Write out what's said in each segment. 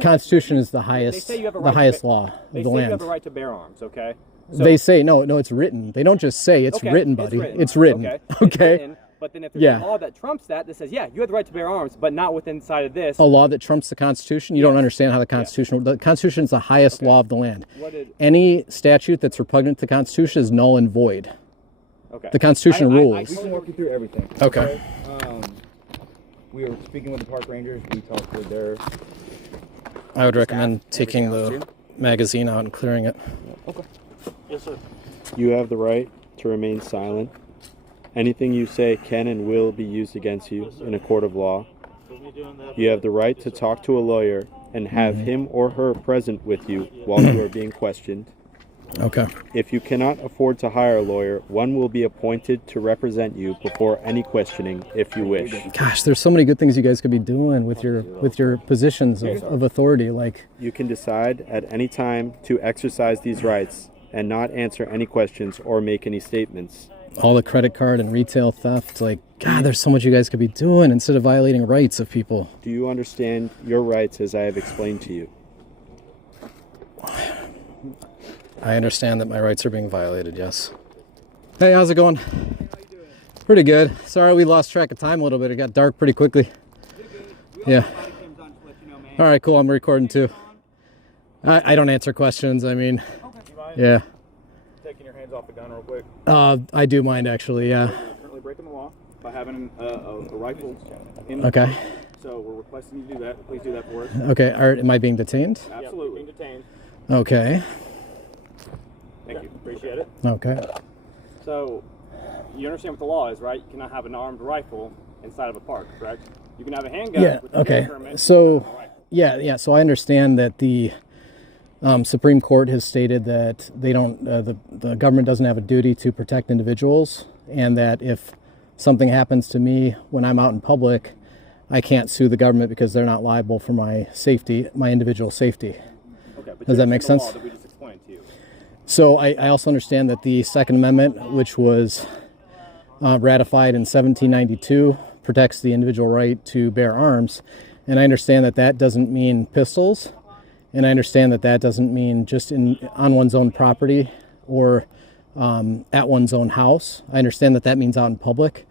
Constitution is the highest law of the land. They say you have a right to bear arms, okay? So, they say, no, it's written. They don't just say it's written, buddy. It's written. Okay. It's written, but then if there's a law that trumps that says, yeah, you have the right to bear arms, but not within inside of this. A law that trumps the Constitution? You don't understand how the Constitution... The Constitution is the highest law of the land. Any statute that's repugnant to the Constitution is null and void. Okay. The Constitution rules. We can walk you through everything. Okay. We were speaking with the park rangers. We talked with their... I would recommend taking the magazine out and clearing it. Okay. Yes, sir. You have the right to remain silent. Anything you say can and will be used against you in a court of law. You have the right to talk to a lawyer and have him or her present with you while you are being questioned. Okay. If you cannot afford to hire a lawyer, one will be appointed to represent you before any questioning if you wish. Gosh, there's so many good things you guys could be doing with your positions of authority. Like, you can decide at any time to exercise these rights and not answer any questions or make any statements. All the credit card and retail theft, like, God, there's so much you guys could be doing instead of violating rights of people. Do you understand your rights as I have explained to you? I understand that my rights are being violated, yes. Hey, how's it going? Hey, how you doing? Pretty good. Sorry we lost track of time a little bit. It got dark pretty quickly. Yeah. All right, cool. I'm recording too. I don't answer questions. I mean, yeah. Taking your hands off the gun real quick. I do mind actually, yeah. You're currently breaking the law by having a rifle in Okay. So we're requesting you to do that. Please do that for us. Okay. Am I being detained? Absolutely. Being detained. Okay. Thank you. Appreciate it. Okay. So, you understand what the law is, right? You cannot have an armed rifle inside of a park, correct? You can have a handgun. Yeah. With a Okay. permit, So, yeah. So I understand that the Supreme Court has stated that they don't. The government doesn't have a duty to protect individuals, and that if something happens to me when I'm out in public, I can't sue the government because they're not liable for my safety, my individual safety. Okay, but does that make sense? That we just explained to you. So I also understand that the Second Amendment, which was ratified in 1792, protects the individual right to bear arms. And I understand that that doesn't mean pistols. And I understand that that doesn't mean just on one's own property or at one's own house. I understand that that means out in public.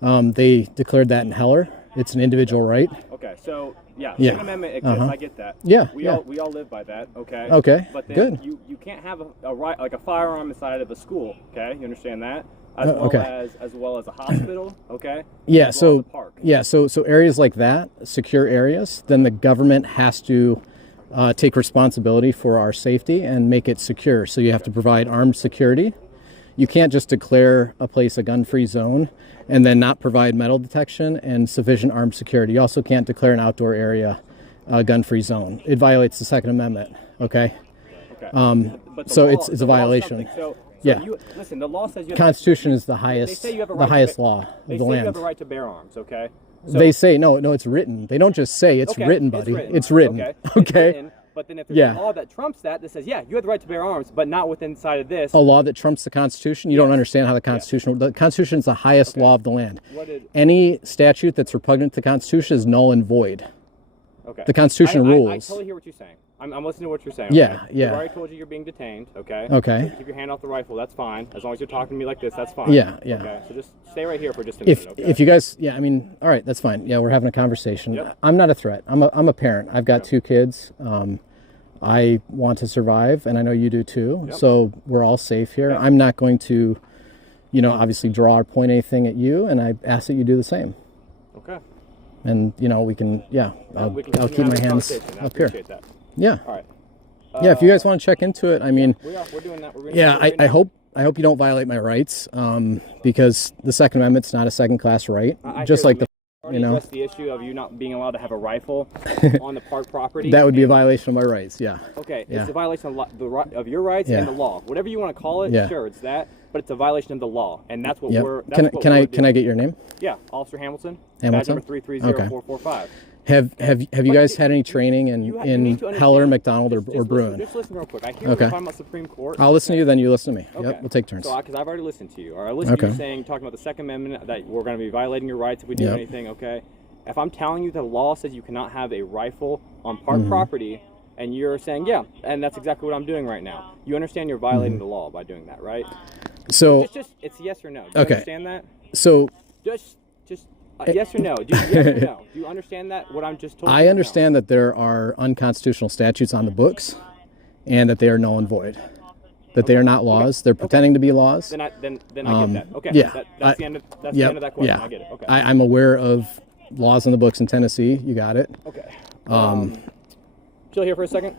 They declared that in Heller. It's an individual right. Okay, so Second Amendment exists. I get that. Yeah, we all live by that. Okay. Okay. But then good. You can't have a right, like a firearm inside of a school. Okay, you understand that? As well as a hospital. Okay. Yeah. As well So as a park. yeah. So areas like that, secure areas, then the government has to take responsibility for our safety and make it secure. So you have to provide armed security. You can't just declare a place a gun-free zone and then not provide metal detection and sufficient armed security. You also can't declare an outdoor area a gun-free zone. It violates the Second Amendment, okay? But so it's a violation. Yeah. Listen, the law says you have Constitution is the highest law of the They say land. you have a right to bear arms, okay? So, they say, no, it's written. They don't just say it's written, buddy. It's written. Okay. Okay. It's written, but then if there's a law that trumps that says, yeah, you have the right to bear arms, but not within inside of this. A law that trumps the Constitution? You don't understand how the Constitution... The Constitution is the highest law of the land. Any statute that's repugnant to the Constitution is null and void. Okay. The Constitution rules. I totally hear what you're saying. I'm listening to what you're saying. Yeah, okay? yeah. I've already told you you're being detained, okay? Okay. So keep your hand off the rifle, that's fine. As long as you're talking to me like this, that's fine. Yeah. Okay, so just stay right here for just a minute, okay? If you guys... Yeah, I mean, all right, that's fine. Yeah, we're having a conversation. Yep. I'm not a threat. I'm a parent. I've got 2 kids. I want to survive, and I know you do too. Yep. So we're all safe here. Yep. I'm not going to, obviously draw or point anything at you, and I ask that you do the same. Okay. And, we can, I'll keep my hands up here. That. Yeah. All right. Yeah, if you guys want to check into it, I mean... We're doing that. I hope you don't violate my rights, because the Second Amendment's not a second-class right. Just like the... address the issue of you not being allowed to have a rifle on the park property. That would be a violation of my rights, yeah. Okay, yeah. It's a violation of your rights and the law. Whatever you want to call it, sure, it's that, but it's a violation of the law, and that's what we're... Can I get your name? Yeah, Officer Hamilton. Hamilton? Badge number 330445. Have you guys had any training in Heller, McDonald, or Bruin? Just listen real quick. I hear you're talking about Supreme Court. I'll listen to you, then you listen to me. Okay. Yep, we'll take turns. So, because I've already listened to you. Or I listened to you talking about the Second Amendment, that we're going to be violating your rights if we do anything, okay? If I'm telling you the law says you cannot have a rifle on park property, and you're saying, yeah, and that's exactly what I'm doing right now, you understand you're violating the law by doing that, right? So just it's yes or no. Do you okay. understand that? So Just yes or no. Yes or no. Do you understand that? What I'm just told you? I understand that there are unconstitutional statutes on the books, and that they are null and void. That they are not laws. They're pretending to be laws. Then I get that. Okay. Yeah. That's the end of the end of that question. Yeah. I get it. Okay. I'm aware of laws in the books in Tennessee. You got it. Okay. Chill here for a second.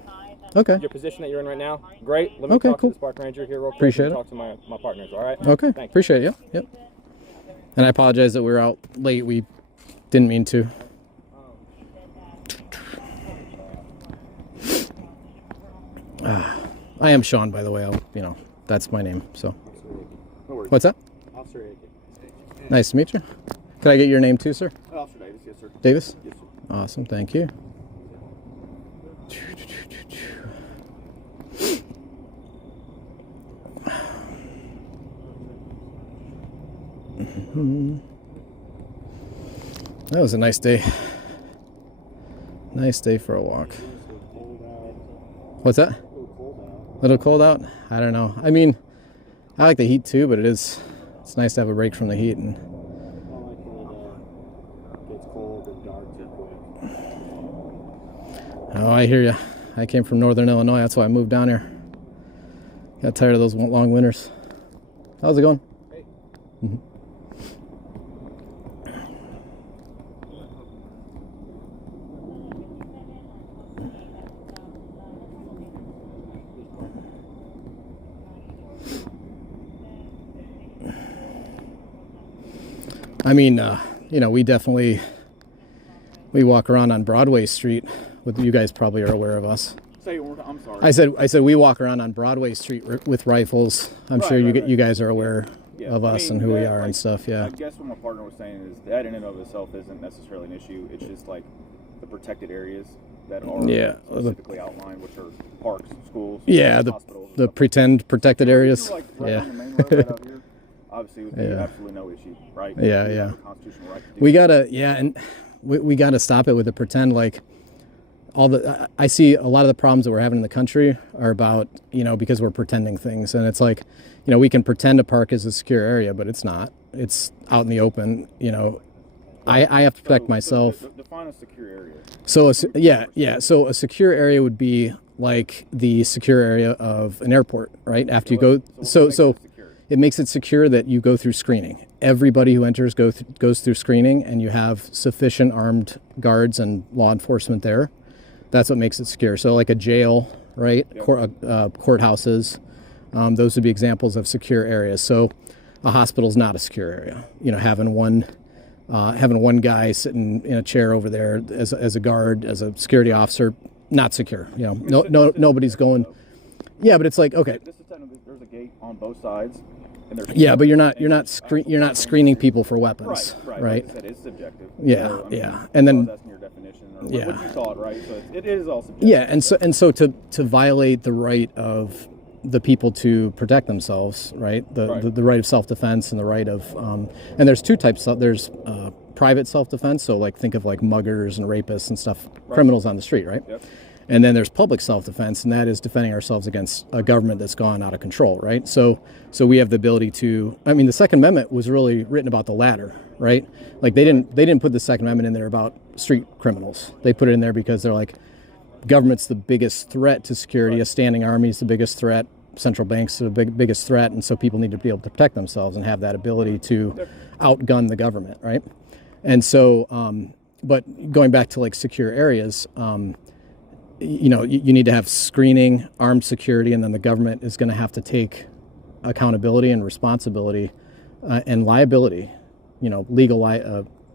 Okay. Your position that you're in right now, great. Let me talk to this park ranger here real quick. Appreciate it. Talk to my partners, all right? Okay. Thank you. Appreciate it. Yep. And I apologize that we were out late. We didn't mean to. I am Shaun, by the way. That's my name. So. What's that? Officer Hicken. Nice to meet you. Could I get your name too, sir? Officer Davis, yes, sir. Davis? Yes, sir. Awesome. Thank you. That was a nice day. Nice day for a walk. What's that? A little cold out? I don't know. I mean, I like the heat too, but it's nice to have a break from the heat. And oh, I hear you. I came from Northern Illinois. That's why I moved down here. Got tired of those long winters. How's it going? Hey. Mm-hmm. I mean, we walk around on Broadway Street. You guys probably are aware of us. I'm sorry. I said we walk around on Broadway Street with rifles. I'm sure you guys are aware of us and who we are and stuff. Yeah. I guess what my partner was saying is that in and of itself isn't necessarily an issue. It's just like the protected areas that are specifically outlined, which are parks, schools, hospitals. The pretend protected areas. Like right on the main road right out here, obviously, would be absolutely no issue, right? Yeah. Constitutional right to do we gotta stop it with the pretend. Like I see a lot of the problems that we're having in the country are about because we're pretending things, and it's like we can pretend a park is a secure area, but it's not. It's out in the open. I have to protect myself. Define a secure area. So So a secure area would be like the secure area of an airport, right? After you go, so it makes it secure that you go through screening. Everybody who enters goes through screening, and you have sufficient armed guards and law enforcement there. That's what makes it secure. So like a jail, right? Yep. Courthouses, those would be examples of secure areas. So a hospital is not a secure area. Having one guy sitting in a chair over there as a guard, as a security officer, not secure. Nobody's going. Yeah, but it's like, okay. This is technically, there's a gate on both sides. And but you're not screening people for weapons, right? Like I said, it's subjective. Yeah, so, and then that's in your definition or what you thought, right? So it is all subjective. Yeah, and so to violate the right of the people to protect themselves, right? The right of self-defense and the right of and there's two types. There's private self-defense, so like think of like muggers and rapists and stuff, criminals on the street, right? Yep. And then there's public self-defense, and that is defending ourselves against a government that's gone out of control, right? So we have the ability to. I mean, the Second Amendment was really written about the latter, right? Like they didn't put the Second Amendment in there about street criminals. They put it in there because they're like, government's the biggest threat to security. A standing army is the biggest threat. Central banks are the biggest threat, and so people need to be able to protect themselves and have that ability to outgun the government, right? And so, but going back to like secure areas. You need to have screening, armed security, and then the government is going to have to take accountability and responsibility and liability,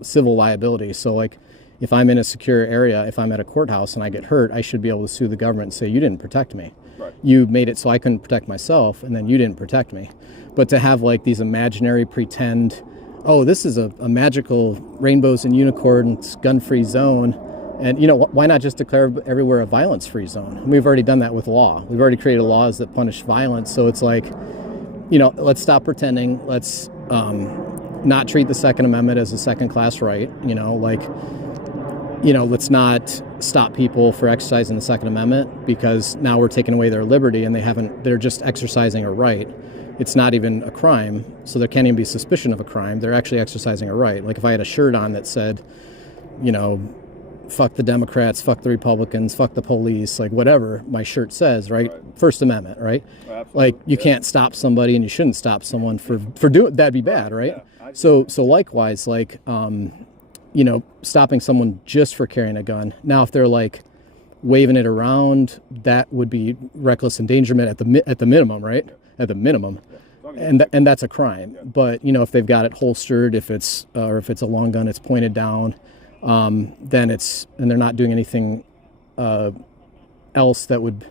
civil liability. So like if I'm in a secure area, if I'm at a courthouse and I get hurt, I should be able to sue the government and say, you didn't protect me. Right. You made it so I couldn't protect myself, and then you didn't protect me. But to have like these imaginary pretend, oh, this is a magical rainbows and unicorns gun-free zone. And, why not just declare everywhere a violence-free zone? We've already done that with law. We've already created laws that punish violence. So it's like, let's stop pretending. Let's not treat the Second Amendment as a second-class right. let's not stop people for exercising the Second Amendment, because now we're taking away their liberty and they're just exercising a right. It's not even a crime, so there can't even be suspicion of a crime. They're actually exercising a right. Like if I had a shirt on that said, fuck the Democrats, fuck the Republicans, fuck the police, like whatever my shirt says, right? First Amendment, right? Like you can't stop somebody, and you shouldn't stop someone for doing that'd be bad, right? So likewise, like stopping someone just for carrying a gun. Now, if they're like waving it around, that would be reckless endangerment at the minimum, right? At the minimum, and that's a crime. But if they've got it holstered, if it's a long gun, it's pointed down, then and they're not doing anything else that would,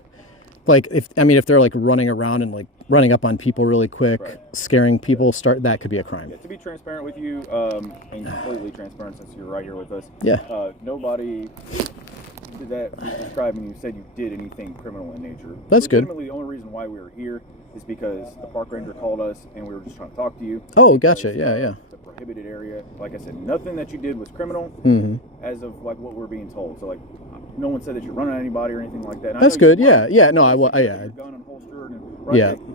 like if they're like running around and like running up on people really quick, scaring people, that could be a crime. Yeah, to be transparent with you, and completely transparent since you're right here with us. Nobody that was describing you said you did anything criminal in nature. That's good. Legitimately, the only reason why we were here is because the park ranger called us and we were just trying to talk to you. Oh, gotcha. Yeah. It's a prohibited area. Like I said, nothing that you did was criminal, as of like what we're being told. So like, no one said that you're running at anybody or anything like that. That's good. Yeah. No, Gun unholstered and,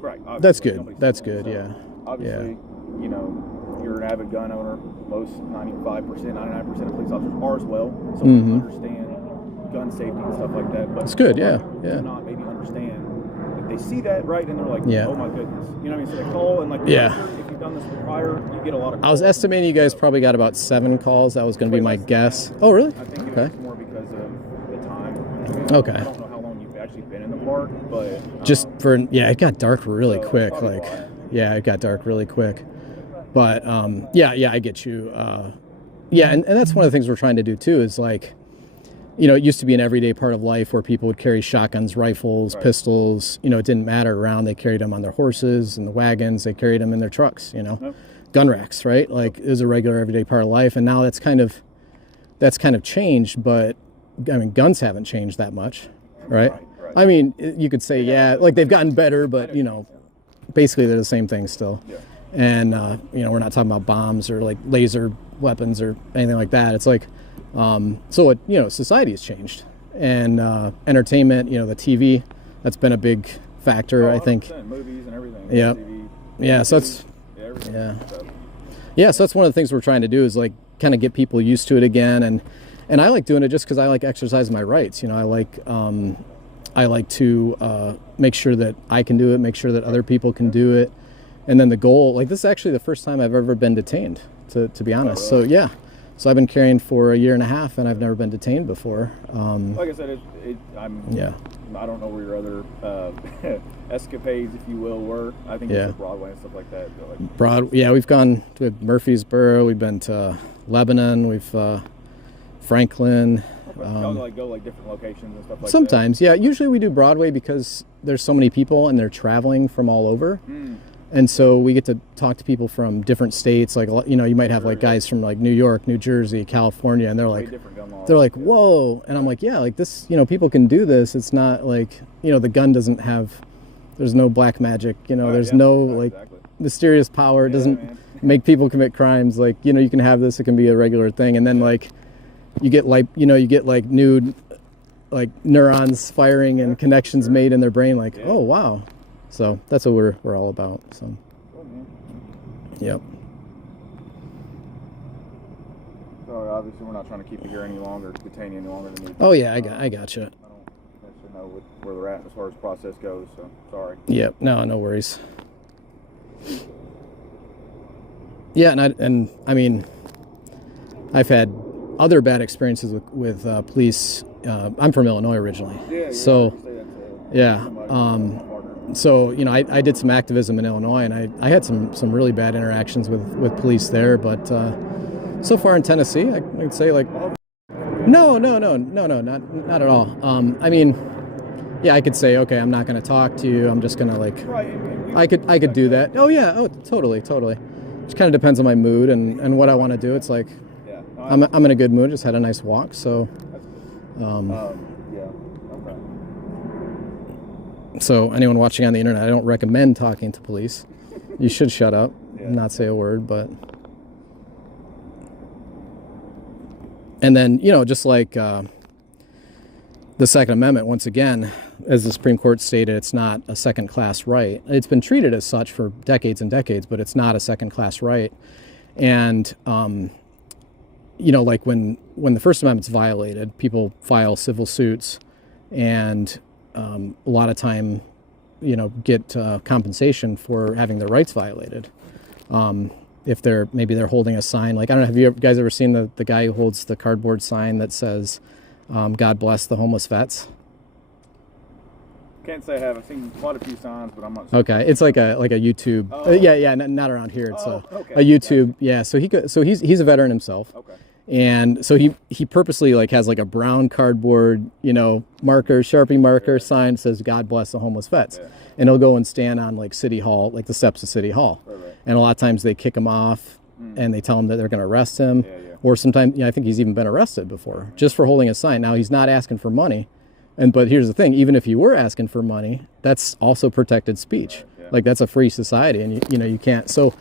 right. That's good. That's good. Yeah. Obviously, you're an avid gun owner. Most 99% of police officers are as well. So we understand gun safety and stuff like that. But it's good. Yeah. Do not maybe understand. Like they see that, right, and they're like, oh my goodness. You know what I mean? So they call and like, if you've done this prior, you get a lot of calls. I was estimating you guys probably got about 7 calls. That was going to be my guess. Oh, really? I think it was more because of the time. Okay. I don't know how long you've actually been in the park, but it got dark really quick. It got dark really quick. But I get you. And that's one of the things we're trying to do too. Is like, it used to be an everyday part of life where people would carry shotguns, rifles, pistols. It didn't matter around. They carried them on their horses and the wagons. They carried them in their trucks. Gun racks, right? Like it was a regular everyday part of life. And now that's kind of changed. But guns haven't changed that much, right? You could say like they've gotten better, but basically they're the same thing still. And we're not talking about bombs or like laser weapons or anything like that. It's like society has changed, and entertainment, the TV, that's been a big factor. I think movies and everything. So that's one of the things we're trying to do is like kind of get people used to it again, and I like doing it just because I like exercising my rights. I like to make sure that I can do it, make sure that other people can do it. And then the goal, like this is actually the first time I've ever been detained, to be honest. Oh, really? So I've been carrying for 1.5 years, and I've never been detained before. Like I said, I don't know where your other escapades, if you will, were. I think it's Broadway and stuff like that. We've gone to Murfreesboro. We've been to Lebanon. We've Franklin. Y'all go like different locations and stuff like that? Sometimes, yeah. Usually we do Broadway because there's so many people and they're traveling from all over. And so we get to talk to people from different states. Like, you might have like guys from like New York, New Jersey, California, and they're like, whoa. And I'm like, yeah, like this, people can do this. It's not like, the gun doesn't have, there's no black magic, there's no mysterious power. It doesn't make people commit crimes. Like, you can have this, it can be a regular thing. And then like, you get new, like neurons firing and connections made in their brain. Like, oh, wow. So that's what we're all about. So, yep. So obviously we're not trying to keep you here any longer, detain you any longer than need. Oh yeah, I gotcha. I don't necessarily know where they're at as far as process goes. So sorry. Yep. No worries. Yeah, and I mean, I've had other bad experiences with police. I'm from Illinois originally. So, I did some activism in Illinois, and I had some really bad interactions with police there. But so far in Tennessee, I'd say like, no, not at all. I could say, okay, I'm not going to talk to you. I'm just going to like, I could do that. Oh yeah, totally. Just kind of depends on my mood and what I want to do. It's like, I'm in a good mood. Just had a nice walk, so. So anyone watching on the internet, I don't recommend talking to police. You should shut up and not say a word, but And then, just like the Second Amendment, once again, as the Supreme Court stated, it's not a second-class right. It's been treated as such for decades and decades, but it's not a second-class right. And, like when the First Amendment's violated, people file civil suits and a lot of time, get compensation for having their rights violated. If maybe they're holding a sign, like, I don't know, have you guys ever seen the guy who holds the cardboard sign that says, God bless the homeless vets? Can't say I have. I've seen quite a few signs, but I'm not sure. Okay, it's like a YouTube. Oh. Yeah, not around here. It's okay. a YouTube. Gotcha. Yeah, he's a veteran himself. Okay. And so he purposely like has like a brown cardboard, marker, Sharpie marker sign that says God bless the homeless vets. Yeah. And he'll go and stand on like City Hall, like the steps of City Hall. Right. And a lot of times they kick him off and they tell him that they're going to arrest him. Yeah. Or sometimes, I think he's even been arrested before just for holding a sign. Now he's not asking for money. But here's the thing, even if you were asking for money, that's also protected speech. Right, yeah. Like that's a free society and you can't. So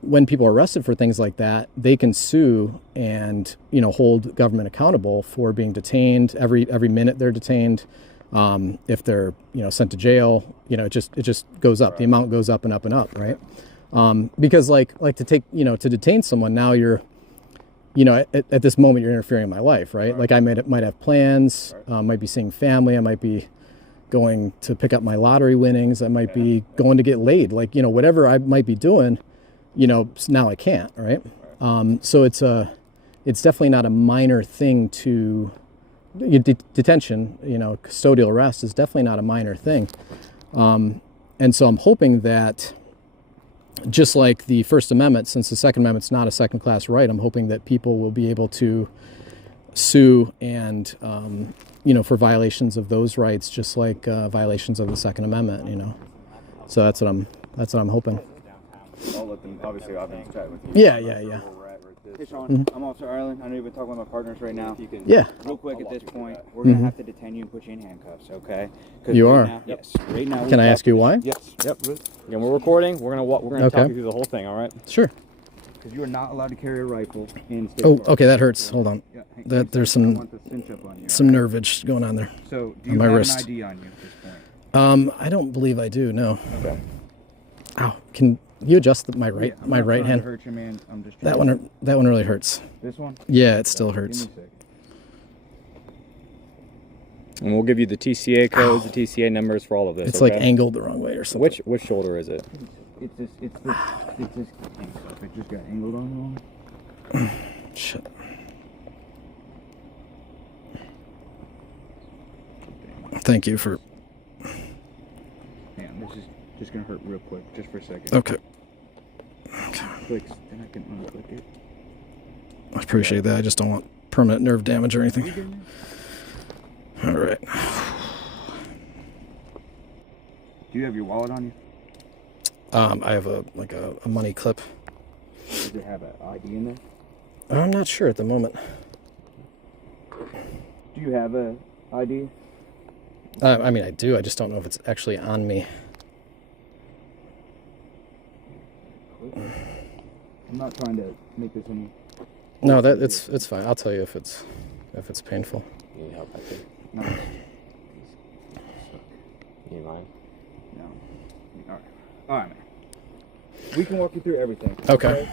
when people are arrested for things like that, they can sue and, hold government accountable for being detained every minute they're detained. If they're, sent to jail, it just goes up. Right. The amount goes up and up and up. Right. Because like to detain someone now you're, at this moment you're interfering in my life. Right. Like I might have plans, might be seeing family. I might be going to pick up my lottery winnings. I might be going to get laid, like, whatever I might be doing, now I can't, right? So it's definitely not a minor thing to detention, custodial arrest is definitely not a minor thing. And so I'm hoping that just like the First Amendment, since the Second Amendment's not a second class right, I'm hoping that people will be able to sue and, for violations of those rights, just like violations of the Second Amendment, So that's what I'm hoping. I'll let them, obviously, I've been chatting with you. Yeah. Hey, Shaun, I'm Officer Ireland. I know you've been talking with my partners right now. Yeah. Real quick at this point, we're going to have to detain you and put you in handcuffs, okay? You right are? Now, yes. Right now. Can I ask you why? Yes. Yep. Again, we're recording. We're gonna talk you through the whole thing. All right? Sure. Because you are not allowed to carry a rifle in state Oh, park. okay, that hurts. Hold on. Yeah, There's I want the cinch up on you, some nervage going on there. So, do on you my have wrist. an ID on you at this point? I don't believe I do. No. Okay. Ow. Can you adjust my right I'm my not right trying hand? to hurt you, man. I'm just That trying one really hurts. This one? Yeah, it still Give me hurts. a second. And we'll give you the TCA codes, the TCA numbers for all of this. It's okay? like angled the wrong way or something. Which shoulder is it? It's this ankle. It just got angled on wrong. Shit. Thank you for. Damn, this is just gonna hurt real quick, just for a second. Okay. Clicks, then I can unclick it. I appreciate that. I just don't want permanent nerve damage or anything. All right. Do you have your wallet on you? I have a money clip. Does it have an ID in there? I'm not sure at the moment. Do you have a ID? I mean, I do. I just don't know if it's actually on me. I'm not trying to make this any. No, it's fine. I'll tell you if it's painful. You need help, I think. No. You need mine? No. All right, man. We can walk you through everything. Okay.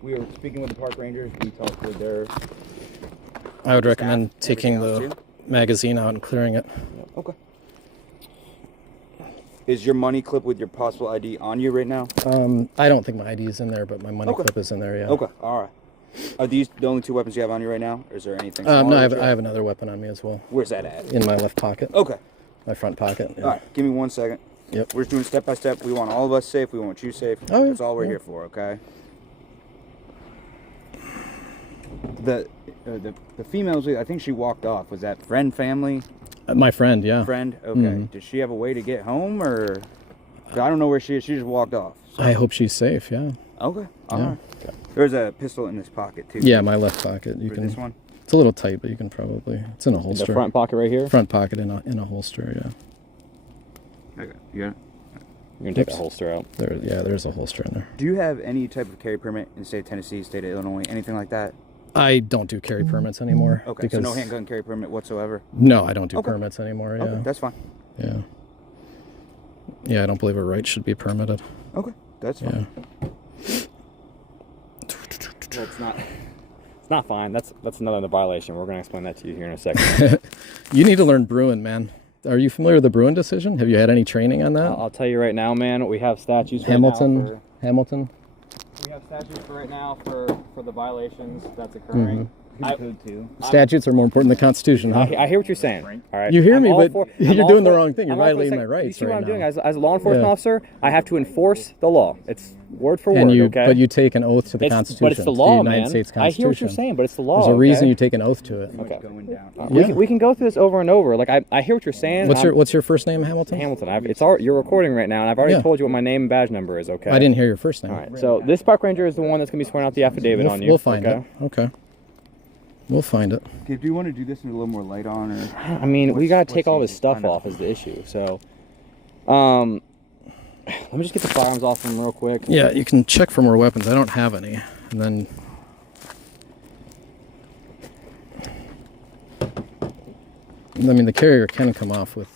We were speaking with the park rangers. We talked with their. I would recommend staff, taking everything the else, magazine out and clearing it. Okay. Is your money clip with your possible ID on you right now? I don't think my ID is in there, but my money clip is in there. Yeah. Okay. All right. Are these the only two weapons you have on you right now, or is there anything? No, smaller I that you have another weapon on me as well. Where's that at? In my left pocket. Okay. My front pocket. Yeah. All right. Give me 1 second. Yep. We're just doing step by step. We want all of us safe. We want you safe. Oh, yeah. That's all we're here for. Okay. The females. I think she walked off. Was that friend, family? My friend. Yeah. Friend. Okay. Does she have a way to get home, or? 'Cause I don't know where she is. She just walked off. So. I hope she's safe. Yeah. Okay. All Yeah. right. There's a pistol in this pocket too. Yeah, my left pocket. You For can. this one. It's a little tight, but you can probably. It's in a holster. The front pocket right here? Front pocket in a holster. Yeah. Okay. You got it? You're going to take Oops. the holster out. There's a holster in there. Do you have any type of carry permit in the state of Tennessee, state of Illinois, anything like that? I don't do carry permits anymore. Okay, so no handgun carry permit whatsoever? No, I don't do permits anymore, yeah. Okay, that's fine. Yeah. Yeah, I don't believe a right should be permitted. Okay, that's fine. Yeah. Well, it's not fine. That's another violation. We're going to explain that to you here in a second. You need to learn Bruin, man. Are you familiar with the Bruin decision? Have you had any training on that? I'll tell you right now, man. We have statutes Hamilton. right now Hamilton. we have statutes right now for the violations that's occurring. Statutes are more important than the Constitution, huh? I hear what you're saying. All right. You hear me, I'm all but for- you're I'm doing all the for- wrong thing. You're I'm all for violating my saying- rights You see what right I'm doing? now. As a law enforcement Yeah. officer, I have to enforce the law. It's word for And word, you, okay? but you take an oath to the Constitution. But it's the to law, United man. States I Constitution. hear what you're saying, but it's the law. There's a reason okay? you take an oath to it. Okay. Yeah. We can go through this over and over. Like I hear what you're saying. What's your first name, Hamilton? Hamilton? You're recording right now, and I've already Yeah. told you what my name and badge number is. Okay. I didn't hear your first name. All right. So this park ranger is the one that's gonna be swearing out the affidavit on you. We'll find okay? it. Okay. We'll find it. Okay, do you want to do this in a little more light on? Or I mean, we gotta take all what's his stuff kind of- off is the issue. So, let me just get the firearms off him real quick. Yeah, you can check for more weapons. I don't have any. And then... I mean, the carrier can come off with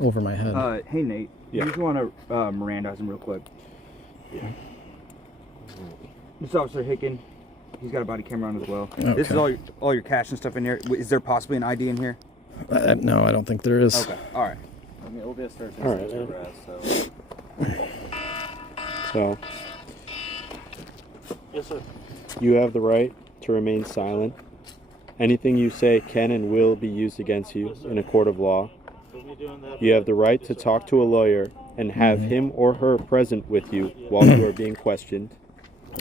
over my head. Hey, Nate. Yeah. You just want to Mirandize him real quick. Yeah. This is Officer Hicken. He's got a body camera on as well. Okay. This is all your cash and stuff in here. Is there possibly an ID in here? No, I don't think there is. Okay. All right. I mean, it'll be a search and All right, seizure arrest, so. So, you have the right to remain silent. Anything you say can and will be used against you in a court of law. You have the right to talk to a lawyer and have him or her present with you while you are being questioned.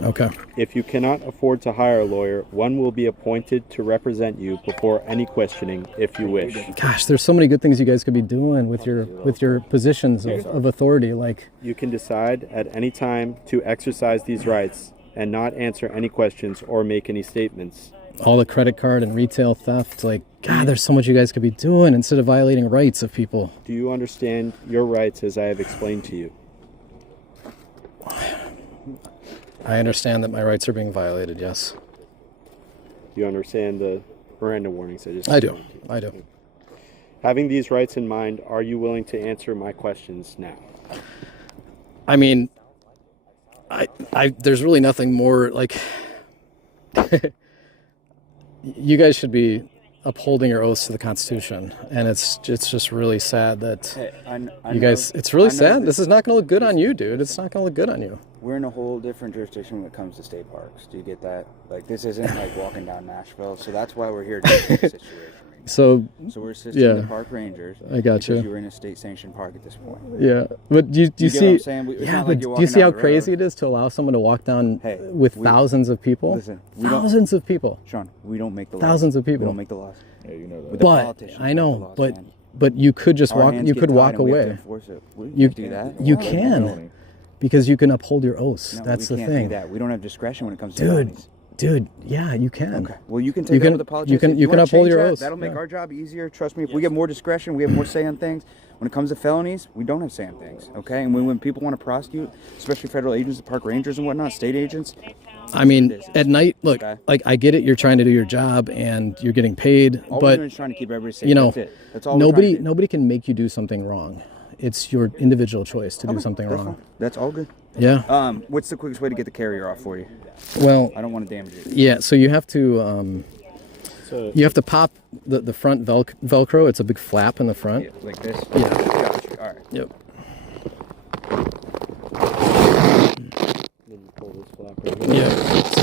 Okay. If you cannot afford to hire a lawyer, one will be appointed to represent you before any questioning if you wish. Gosh, there's so many good things you guys could be doing with your positions of authority. Like, You can decide at any time to exercise these rights and not answer any questions or make any statements. all the credit card and retail theft. Like, God, there's so much you guys could be doing instead of violating rights of people. Do you understand your rights as I have explained to you? I understand that my rights are being violated, yes. Do you understand the Miranda warnings I just I do. explained to you? I do. Having these rights in mind, are you willing to answer my questions now? I mean, there's really nothing more, like, you guys should be upholding your oaths to the Constitution, and it's just really sad that Hey, I you know- guys, it's really I know sad. This is not going to look good on you, dude. It's not going to look good on you. We're in a whole different jurisdiction when it comes to state parks. Do you get that? Like, this isn't like walking down Nashville, so that's why we're here to fix the situation. So, So we're assisting yeah. the park rangers. I got because you. You're in a state-sanctioned park at this point. yeah, but do you get what see? I'm saying? It's Yeah, not but like do you're you walking see how down the crazy road. it is to allow someone to walk down Hey, with we- thousands of people? Listen, we don't- Thousands of people. Sean, we don't make the laws. Thousands of people. We don't make the laws. Yeah, you know that. But the But politicians I make the know, laws, but man. but you could just Our walk. hands You get could tied walk and we have to away. enforce it. We You can't do that. You Why? can, because you can uphold your oaths. No, That's we the can't thing, do that. We don't have discretion when it comes to dude. felonies. Dude, yeah, you can. Okay. Well, you can take You that can- with the you politicians. can- If you can wanna uphold change your that, oaths, That'll make yeah. our job easier. Trust me. If we get more discretion, we have more say on things. When it comes to felonies, we don't have say on things. Okay. And when people want to prosecute, especially federal agents, the park rangers and whatnot, state agents. I mean, at night, look, Okay. like I get it. You're trying to do your job and you're getting paid, All we're doing but is trying to keep everybody safe. you know, That's it. That's all. we're trying to do. nobody can make you do something wrong. It's your individual choice to do Okay, something that's wrong. fine. That's all good. Yeah. What's the quickest way to get the carrier off for you? Well, I don't want to damage it. yeah. So you have to pop the front Velcro. It's a big flap in the front. Yeah, like this. Yeah. Gotcha. All right. Yep. Then you pull this flap right here. Yeah. So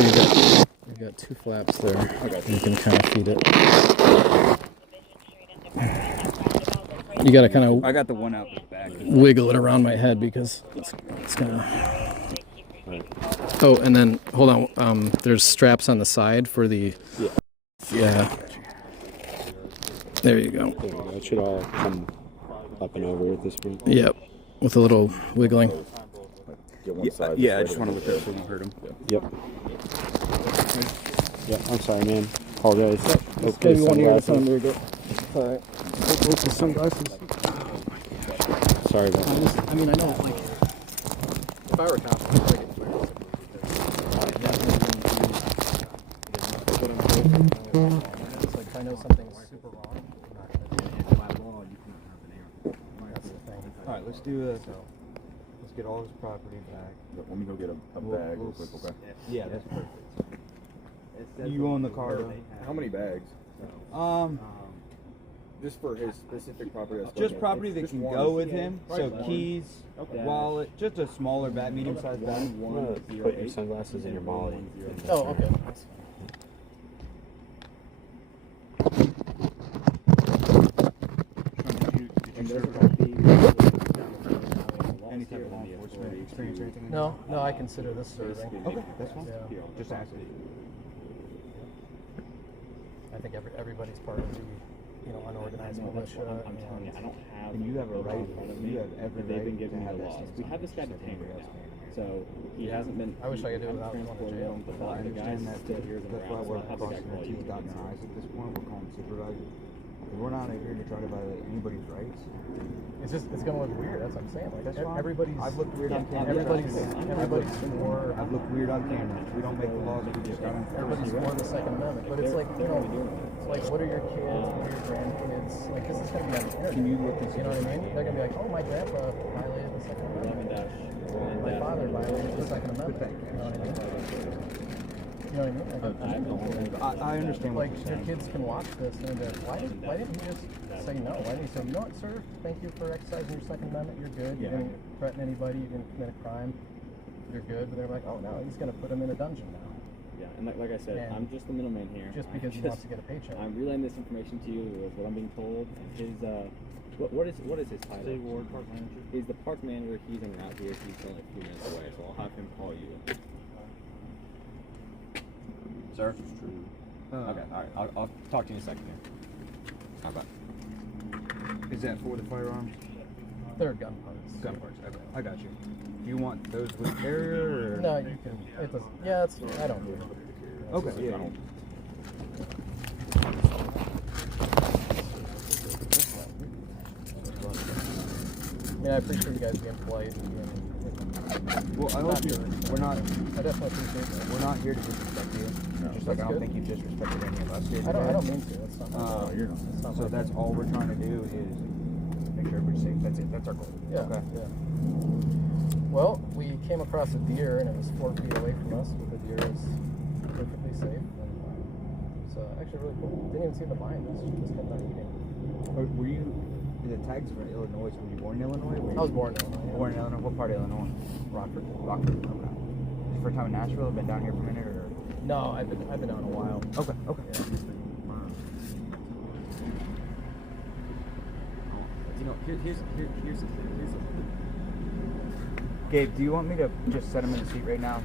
you've got two flaps there. You can kind of feed it. You got to kind of I got the one out the back. wiggle it around my head because it's gonna. Oh, and then hold on. There's straps on the side for the. Yeah. There you go. There we go. It should all come up and over at this point. Yep. With a little wiggling. Get one side. Yeah, I just want to look at it so we don't hurt him. Yep. Yeah, I'm sorry, man. Apologize. Okay, there you go. All right. Open sunglasses. Sorry about that. I mean, I know, like, if I were a cop, I'd probably get fired. It's like if I know something's super wrong, I'm not gonna do it. By law, you cannot have an error. That's the thing. All right, let's do this. Let's get all his property back. Let me go get a bag real quick, okay? Yeah, that's perfect. You own the car, though? How many bags? Just for his specific property. Just property that Just can one. go with him. So One. keys, Okay. wallet, just a smaller bag, medium-sized bag. Put your sunglasses in your Molly. Oh, okay. Any type of law enforcement experience or anything? No, I consider this serving. Okay, that's fine. Yeah. Just asking. I think everybody's part of the, unorganized militia. I'm telling you, I don't have. And you have a right. You have every They've been right giving to me have the that laws. stance We on have this guy it. detained right now, so he hasn't been. I wish I could do it I'm without going to transporting jail. him, but I the guy's understand that. still here. That's why we're crossing our T's, dotting our I's at this point. We're calling supervisors. We're not here to try to violate anybody's rights. It's gonna look weird. That's what I'm saying. Like That's fine. everybody's. I've looked weird on camera. Everybody's for. I've looked weird on camera. We don't make the laws. We just got them. Everybody's for the Second Amendment, but it's like it's like what are your kids? What are your grandkids? Like this is gonna be on the internet. Can you look this You know what I mean? They're gonna be like, oh, my grandpa violated the Second Amendment. My father violated the Second Amendment. You know what I mean? You know what I mean? Like, I understand what like you're your saying. kids can watch this and be like, why didn't he just say no? Why didn't he say, you know what, sir? Thank you for exercising your Second Amendment. You're good. You didn't threaten anybody. You didn't commit a crime. You're good. But they're like, oh no, he's gonna put him in a dungeon now. Yeah, and like I said, And I'm just the middleman here. Just because he wants to get a paycheck. I'm relaying this information to you with what I'm being told. And his what is his title? State Ward Park Manager. He's the park manager. He's en route here. He's only a few minutes away, so I'll have him call you. Sir? Okay, alright. I'll talk to you in a second here. How about? Is that for the firearms? Third gun parts. Gun parts. Okay, I got you. Do you want those with carrier or? No, you can. It doesn't. Yeah, it's. I don't do it. Okay. Yeah. I mean, I appreciate you guys being polite. Well, I hope we're not. I definitely appreciate that. We're not here to disrespect you. Just like I don't think you've disrespected any of us here today. I don't mean to. That's not. My You're not. That's not So my that's thing. all we're trying to do is make sure everybody's safe. That's it. That's our goal. Yeah. Okay. Yeah. Well, we came across a deer and it was 4 feet away from us, but the deer is perfectly safe. And it's actually really cool. Didn't even see the vine. Just kept on eating. Were you? The tags from Illinois. Were you born in Illinois? I was born in Illinois. Born in Illinois. What part of Illinois? Rockford. Okay. Your first time in Nashville? Been down here for a minute or? No, I've been down a while. Okay. Okay. Here's the thing. Gabe, do you want me to just set him in the seat right now?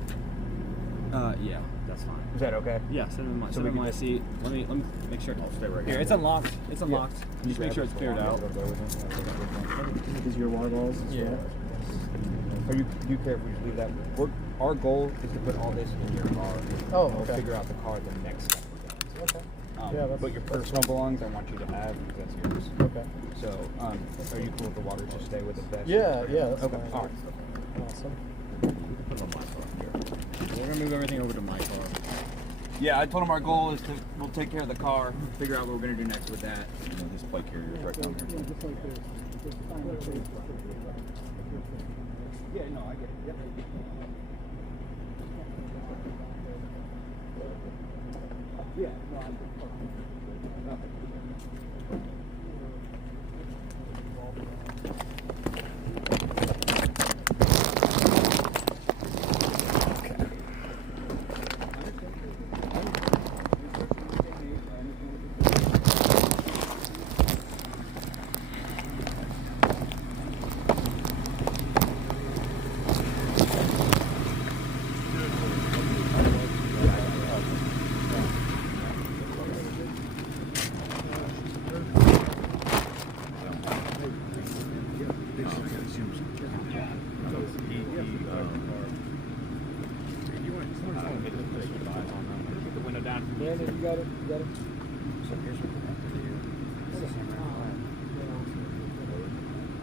Yeah, that's fine. Is that okay? Yeah, sit in my, So we can my just- seat. Let me make sure. I'll stay right here. It's unlocked. It's unlocked. Just make sure it's cleared out. Is your water balls? Yeah. Do you care if we just leave that? Our goal is to put all this in your car. Oh, And we'll okay. figure out the car the next step. Okay. Yeah, Yeah, that's but your personal belongings I want you to have because that's yours. Okay. So, are you cool with the water just stay with the best? Yeah, that's Okay. fine. All right. Awesome. Put it on my car here. We're gonna move everything over to my car. Yeah, I told him our goal is we'll take care of the car, figure out what we're gonna do next with that. This plate carrier is right down here. Yeah, no, I get it. Yep. Yeah, no, I'm Yeah, you got it. So here's what we're gonna do.